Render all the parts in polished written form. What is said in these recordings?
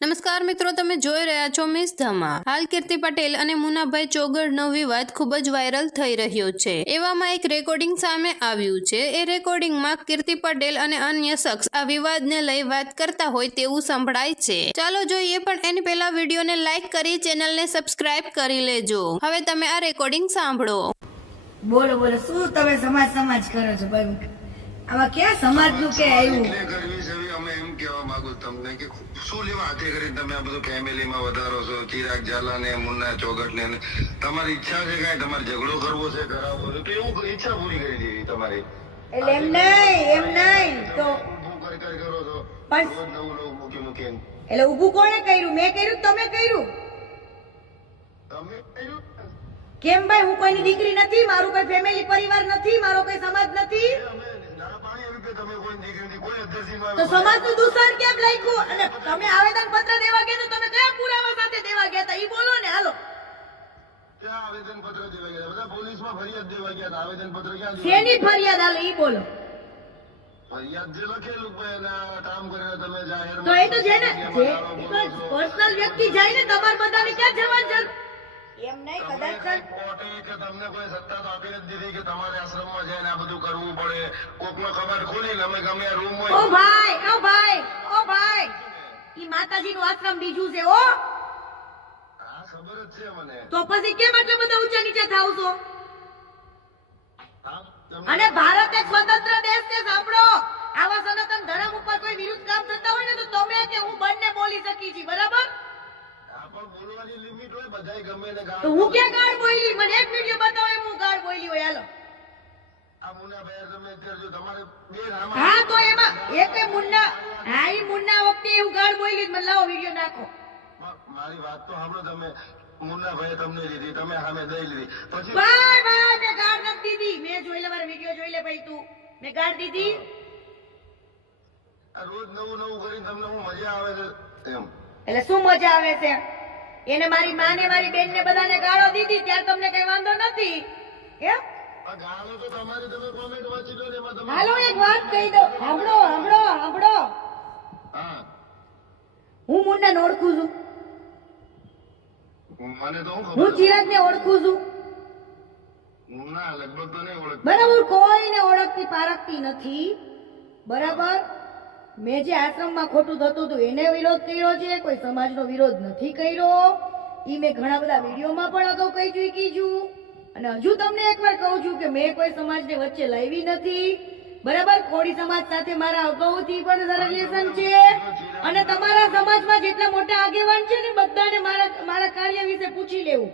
નમસ્કાર મિત્રો, તમે જોઈ રહ્યા છો મિસ ધમા। હાલ કીર્તિ પટેલ અને મુન્નાભાઈ ચોગડનો વિવાદ ખૂબ જ વાયરલ થઈ રહ્યો છે। એવામાં એક રેકોર્ડિંગ સામે આવ્યું છે। એ રેકોર્ડિંગમાં કીર્તિ પટેલ અને અન્ય શખ્સ આ વિવાદને લઈ વાત કરતા હોય તેવું સંભળાય છે। ચાલો જોઈએ, પણ એની પહેલા વિડીયોને લાઈક કરી ચેનલને સબસ્ક્રાઇબ કરી લેજો। હવે તમે આ રેકોર્ડિંગ સાંભળો। બોલો બોલો, શું તમે સમાજ સમાજ કરો છો ભાઈ? આમાં ક્યાં સમાજનું કે આવ્યું? કરવી છે અમે એમ કહેવા માંગુ તમને કે શું લેવા હાથે કરીને તમે આ બધું ફેમિલીમાં વધારો છો? ચિરાગ ઝાલા ને મુન્ના ચોગટ ને તમારી ઈચ્છા છે કાંઈ તમારે ઝઘડો કરવો છે, કરાવવો છે, તો એવું ઈચ્છા પૂરી કરી દેવી તમારી। એટલે એમ નહીં તો કરી કરો છો પણ રોજ નવું નવું મૂકી એટલે ઊભું કોણે કર્યું? મેં કર્યું? તમે કર્યું? તમે કર્યું? કેમ ભાઈ? હું કોઈની દીકરી નથી, મારું કોઈ ફેમિલી પરિવાર નથી, મારો કોઈ સમાજ નથી, અમે ના પાણી એવી કે તમે કોઈ દીકરી કોઈ અધરસી તો સમાજનું દૂષણ કેમ લખ્યું? અને તમે આવેદન પત્ર દેવા ગયા તો તમે કયા પુરાવા સાથે દેવા ગયા હતા? ઈ બોલો ને, હાલો। ક્યાં આવેદન પત્ર દેવા ગયા? બધા પોલીસમાં ફરિયાદ દેવા ગયા હતા। આવેદન પત્ર ક્યાં શેની ફરિયાદ? હાલો ઈ બોલો। ફરિયાદ જે લખેલું ભાઈ એના કામ કરે તમે જાહેર તો એ તો જેને પર્સનલ વ્યક્તિ જાય ને, તમારે બધાને ક્યાં જવાનું જરૂર? એમ નહીં, કદાચ કોર્ટે કે તમને કોઈ સત્તા તો આપી નથી દીધી કે તમારે આશ્રમમાં જઈને આ બધું કરવું પડે? કોકનો કબાટ ખોલીને અમે ગમે આ રૂમ ઓ ભાઈ, ઈ માતાજીનું આશ્રમ બીજું છે ઓ। હા ખબર જ છે મને। તો પછી કેમ આટલા બધા ઊંચા નીચે થાવ છો? હા, તમે- અને ભારત એક સ્વતંત્ર દેશ છે, સાંભળો। આવા સનાતન ધર્મ ઉપર કોઈ વિરુદ્ધ કામ થતા હોય ને, તો તમે કે હું બંને બોલી શકી છી, બરાબર? હા, પણ બોલવાની લિમિટ હોય, બધાય ગમે ને તો હું ક્યાં ગાળ બોલી? મને એક વિડિયો બતાવો એમ હું ગાળ બોલી હોય, હાલો। આ મુન્નાભાઈ તમે અત્યારે જો તમારે બે નામ હા, તો એમાં એકે મુન્ના, હા ઈ મુન્ના વખતે એવું ગાળ બોલી જ, મને લાવો વિડિયો નાખો। મારી વાત તો સાંભળો તમે। મુન્નાભાઈએ તમને લીધી, તમે સામે દઈ લીધી, પછી ભાઈ મેં ગાળ નથી દીધી। મેં જોઈ લે, મારો વિડિયો જોઈ લે ભાઈ તું। મેં ગાળ દીધી? આ રોજ નવું નવું કરીને તમને હું મજા આવે છે એમ? એટલે શું મજા આવે છે? એને મારી માને, મારી બેનને બધાને ગાળો દીધી, ત્યારે તમને કઈ વાંધો નથી એમ? આ ગાળો તો તમારી, તમે કોમેન્ટ વાંચી લો ને એમાં તમે હાલો એક વાત કહી દો, સાંભળો। હા હું મુન્નાને ઓળખું છું, મને તો હું હું ખબર ચિરાગને ઓળખું છું, ના લગભગ તો નહીં ઓળખ બરાબર? કોઈને ઓળખતી પારખતી નથી, બરાબર? મેં જે આશ્રમમાં ખોટું થતું હતું એને વિરોધ કર્યો છે, કોઈ સમાજનો વિરોધ નથી કર્યો। ઈ મેં ઘણા બધા વિડીયોમાં પણ અગાઉ કહી ચૂકી છું, અને હજુ તમને એકવાર કહું છું કે મેં કોઈ સમાજને વચ્ચે લાવી નથી, બરાબર? કોળી સમાજ સાથે મારા અગાઉથી પણ રિલેશન છે, અને તમારા સમાજમાં જેટલા મોટા આગેવાન છે ને, બધાને મારા કાર્ય વિશે પૂછી લેવું।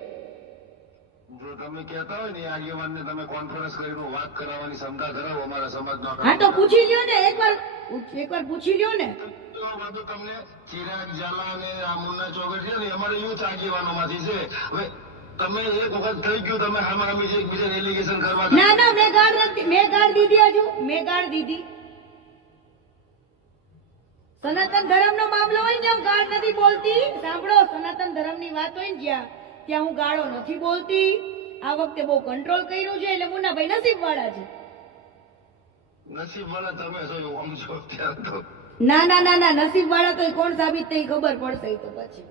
જો તમે કહેતા હોય ને એ આગેવાનને તમે કોન્ફરન્સ કરીને વાત કરાવવાની ક્ષમતા ધરાવો અમારા સમાજનો હા, તો પૂછી લ્યો ને, એકવાર પૂછી લ્યો ને। વાતો તમને ચિરાગ ઝાલા અને આ મુન્ના ચોગટ છે ને અમારે યુથ આગેવાનોમાંથી છે। હવે તમે એક વખત થઈ ગયું, તમે હામાહામી જે એકબીજાને એલિગેશન કરવા ના, મેં ગાળ દીધી, હજુ મેં ગાળ દીધી। સનાતન ધર્મનો મામલો હોય ને, હું ગાળ નથી બોલતી, સાંભળો। સનાતન ધર્મની વાત હોય ને ત્યાં હું ગાળો નથી બોલતી। આ વખતે બહુ કંટ્રોલ કર્યું છે, એટલે મુન્નાભાઈ નસીબવાળા છે। નસીબ વાળા તમે છો એવું સમજો ત્યારે તો। ના, નસીબવાળા તો કોણ સાબિત થઈ ખબર પડશે ઈ તો પછી।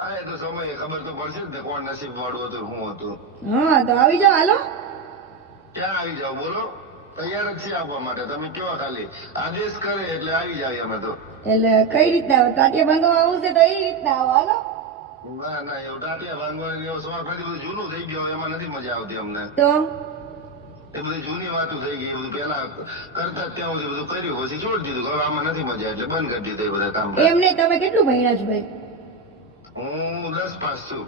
હા એ તો સમય ખબર તો પડશે જ ને કોણ નસીબ વાળું હતું શું હતું। હા, તો આવી જાઓ, હાલો। ક્યાં આવી જાવ બોલો? તૈયાર જ છે આવવા માટે, તમે કયો ખાલી આદેશ કરે એટલે આવી જાય અમે તો। એટલે કઈ રીતના તાટિયા ભાંગવા આવું છે તો એ રીતના આવો, હાલો। ના એવું ટાટિયા ભાંગવાની એવો શોખ નથી, બધું જૂનું થઈ ગયું, એમાં નથી મજા આવતી અમને। તો એ બધી જૂની વાતો થઈ ગઈ, એ બધું પેલા કરતા ત્યાં સુધી બધું કર્યું, પછી છોડી દીધું, હવે આમાં નથી મજા એટલે બંધ કરી દીધું એ બધા કામ। એમ નહીં, તમે કેટલું ભણ્યા છો ભાઈ? હું 10 પાસ છું।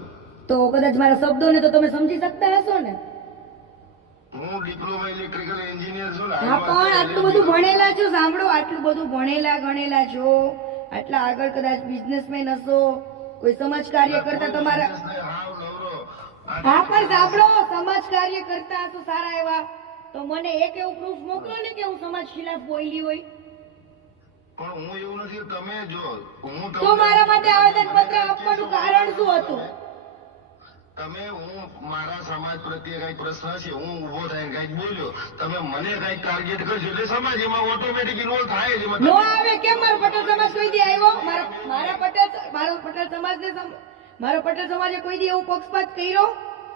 તો કદાચ મારા શબ્દોને તો તમે સમજી શકતા હશો ને? હું ડિપ્લોમા ઇલેક્ટ્રિકલ એન્જિનિયર છું ને। હા, પણ આટલું બધું ભણેલા છો, સાંભળો, આટલું બધું ગણેલા છો, આટલા આગળ કદાચ બિઝનેસમેન હશો, કોઈ સમાજ કાર્ય કરતા તમારા, હાવ નવરો હા પણ સાંભળો, સમાજ કાર્ય કરતા હશો સારા એવા, તો મને એક એવું પ્રૂફ મોકલો ને કે હું સમાજ ખિલાફ બોલી હોય। પણ હું એવું નથી, તમે જો હું તો મારા માટે આવેદન પત્ર આપવાનું કારણ શું હતું? તમે હું મારા સમાજ પ્રત્યે કઈ પ્રશ્ન છે, હું ઉભો થઈને કઈક બોલ્યો, તમે મને કઈક ટાર્ગેટ કરશો એટલે સમાજ એમાં ઓટોમેટિક ઇન્વોલ્વ થાય જ. એમાં નો આવે કેમ? મારો પટેલ સમાજ કોઈ દી આવ્યો? મારો પટેલ સમાજે કોઈ દી એવું પક્ષપાત કર્યો?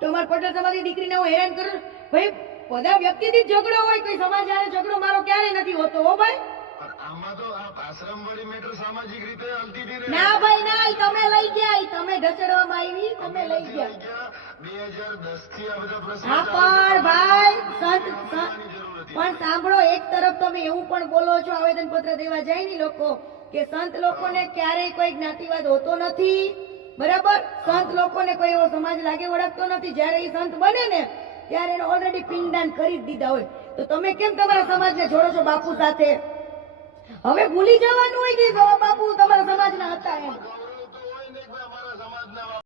તો મારા પટેલ સમાજની દીકરીને હું હેરાન કરું? ભાઈ બધા વ્યક્તિથી ઝઘડો હોય, કોઈ સમાજ હારે ઝઘડો મારો ક્યારેય નથી હોતો હો ભાઈ. પણ આમાં તો આ આશ્રમ વાળી મેટર સામાજિક રીતે હાલતી હતી ને. ના ભાઈ ના, ઈ તમે લઈ ગયા, ઈ તમે ઢસડવામાં આવી, તમે લઈ ગયા. 2010 થી આ બધા પ્રશ્નો હા ચાલુ પણ હતા. ભાઈ કરવાની જરૂર હતી. પણ સાંભળો, એક તરફ તમે એવું પણ બોલો છો, આવેદન પત્ર દેવા જાય ને લોકો કે સંત લોકોને ક્યારેય કોઈ જ્ઞાતિવાદ હોતો નથી, બરાબર? સંત લોકોને કોઈ એવો સમાજ લાગે વળગતો નથી. જયારે એ સંત બને ને ત્યારે એને ઓલરેડી પિંડદાન કરી જ દીધા હોય. તો તમે કેમ તમારા સમાજને જોડો છો બાપુ સાથે? હવે ભૂલી જવાનું હોય કે બાપુ તમારા સમાજના હતા એમ.